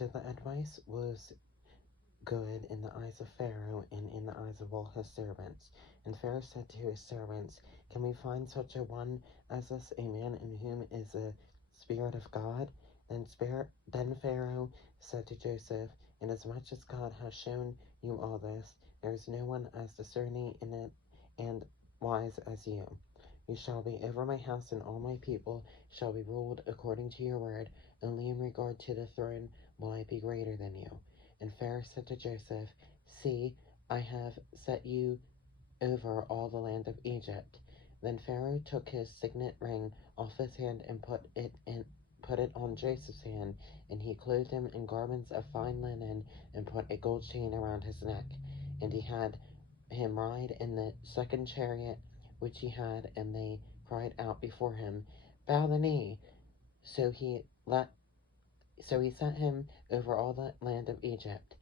So the advice was good in the eyes of Pharaoh and in the eyes of all his servants. And Pharaoh said to his servants, "Can we find such a one as this, a man in whom is a Spirit of God?" Then Pharaoh said to Joseph, "Inasmuch as God has shown you all this, there is no one as discerning in it and wise as you. You shall be over my house, and all my people shall be ruled according to your word. Only in regard to the throne will I be greater than you." And Pharaoh said to Joseph, "See, I have set you over all the land of Egypt." Then Pharaoh took his signet ring off his hand and put it on Joseph's hand, and he clothed him in garments of fine linen and put a gold chain around his neck. And he had him ride in the second chariot which he had, and they cried out before him, "Bow the knee." So he set him over all the land of Egypt.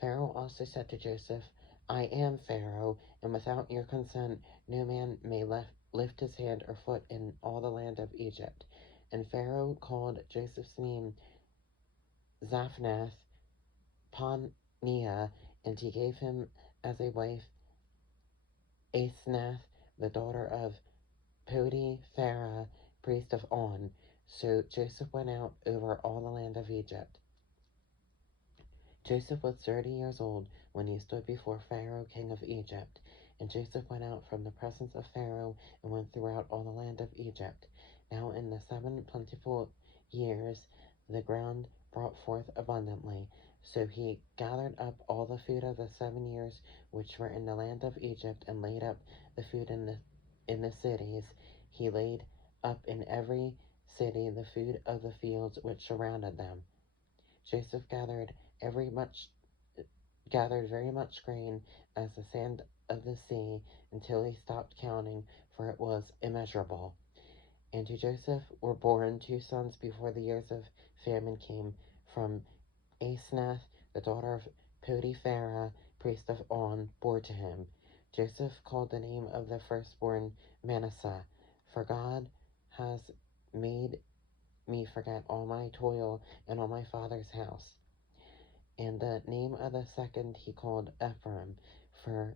Pharaoh also said to Joseph, "I am Pharaoh, and without your consent no man may lift his hand or foot in all the land of Egypt." And Pharaoh called Joseph's name Zaphnath Paneah, and he gave him as a wife Asenath, the daughter of Potiphera, priest of On. So Joseph went out over all the land of Egypt. Joseph was 30 years old when he stood before Pharaoh, king of Egypt. And Joseph went out from the presence of Pharaoh and went throughout all the land of Egypt. Now in the 7 plentiful years the ground brought forth abundantly. So he gathered up all the food of the 7 years which were in the land of Egypt, and laid up the food in the cities. He laid up in every city the food of the fields which surrounded them. Joseph gathered very much grain as the sand of the sea, until he stopped counting, for it was immeasurable. And to Joseph were born 2 sons before the years of famine came, from Asenath, the daughter of Potiphera, priest of On, bore to him. Joseph called the name of the firstborn Manasseh, for God has made me forget all my toil and all my father's house. And the name of the second he called Ephraim, for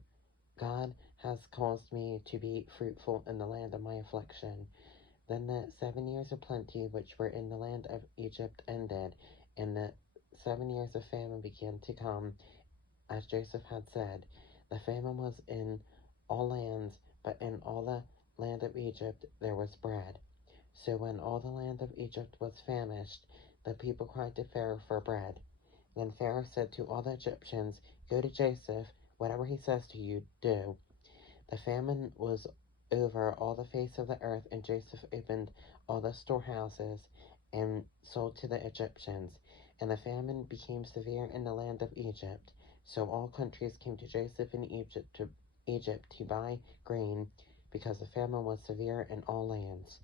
God has caused me to be fruitful in the land of my affliction. Then the 7 years of plenty which were in the land of Egypt ended, and the 7 years of famine began to come, as Joseph had said. The famine was in all lands, but in all the land of Egypt there was bread. So when all the land of Egypt was famished, the people cried to Pharaoh for bread. Then Pharaoh said to all the Egyptians, "Go to Joseph, whatever he says to you, do." The famine was over all the face of the earth, and Joseph opened all the storehouses and sold to the Egyptians. And the famine became severe in the land of Egypt. So all countries came to Joseph in Egypt to buy grain, because the famine was severe in all lands.